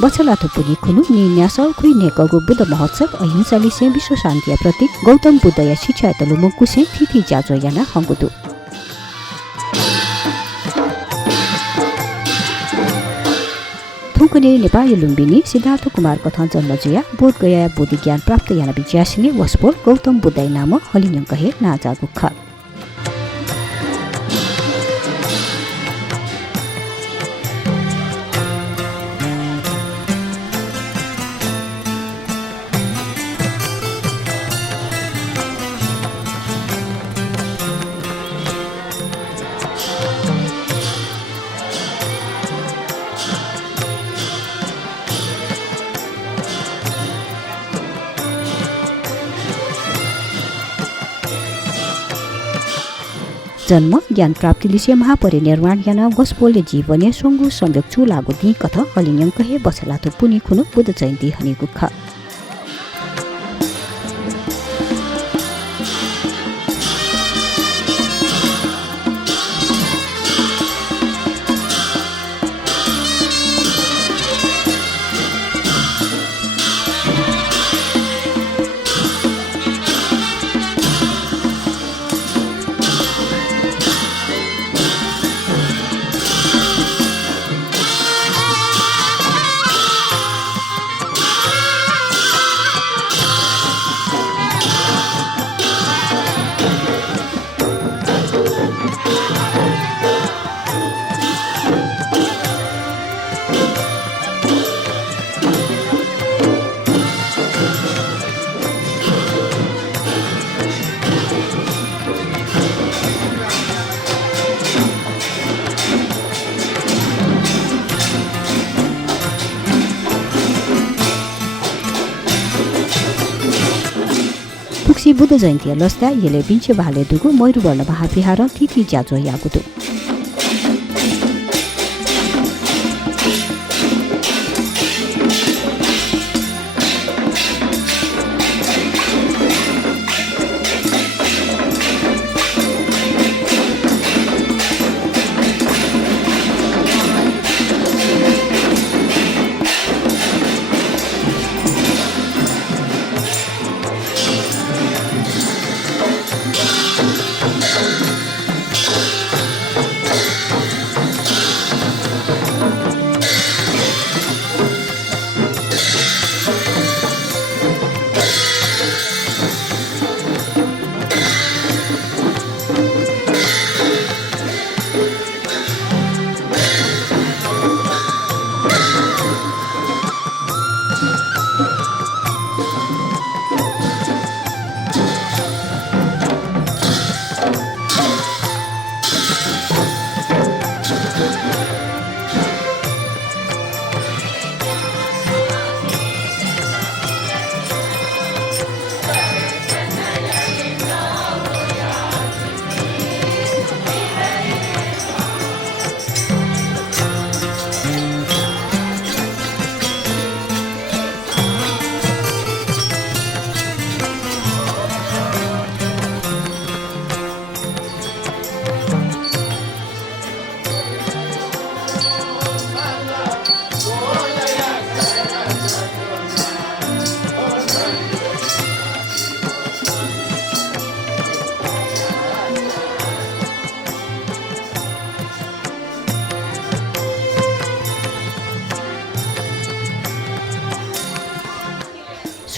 बछला थुपुनी खुनु निन्यासल खुइ नेकगु बुद्ध महोत्सव अहिंसाले से विश्व शान्तिया प्रतीक गौतम बुद्ध या शिक्षा तलु मुकुसे थिथि जाजो याना हंगुदु थुकने नेपाली लुम्बिनी सिद्धार्थ कुमार कथा जन्मजुया बोध गया बोधि ज्ञान प्राप्त याना विज्यासिने वसपोल गौतम बुद्ध नाम हलिन्यं कहे नाजा गुख जन्म ज्ञान प्राप्ति लिसे महापरिनिर्वाण याना गोस्पोले जीवने सोंगु संयोग छु लागु दि कथा हलिन्यं कहे बछला तो पुनि खुनु बुद्ध जयन्ती हनि गुख बुद्ध जयन्ती लस्ता येले बिन्छे भाले दुगु मैरु वर्ण महाविहार तिथि ज्याजो यागुदु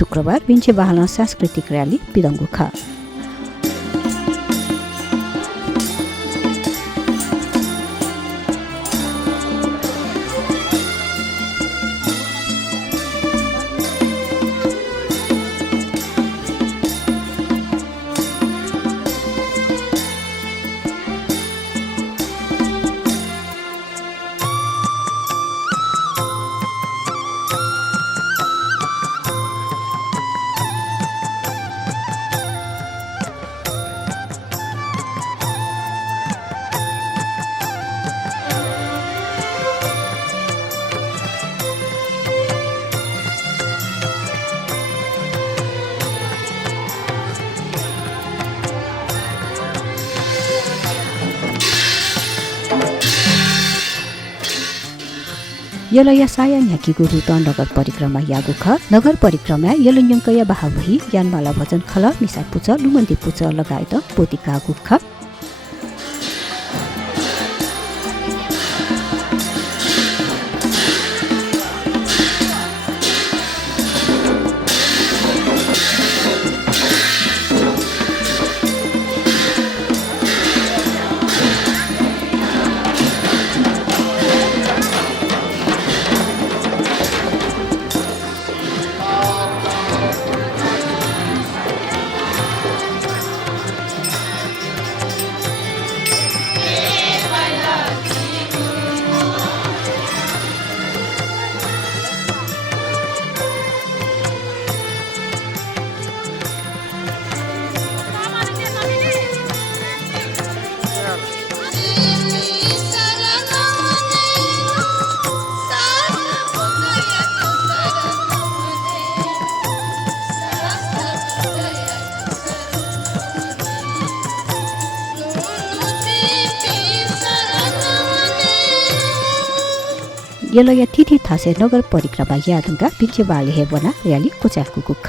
शुक्रबार बिन्छे बहाल सांस्कृतिक र्याली पिदङ्गुखा यलया साया न्याकीको रुत नगर परिक्रमा यागु ख नगर परिक्रमा यलन्यङ्कया बाहावही यानमाला भजन खल मिसा पुच लुमन्दी पुच लगायत पोतिका गुख यलया थिथि थासे नगर परिक्रमा यादुङ्गा पिन्छे बाले हेबना र्याली कोचालको गुख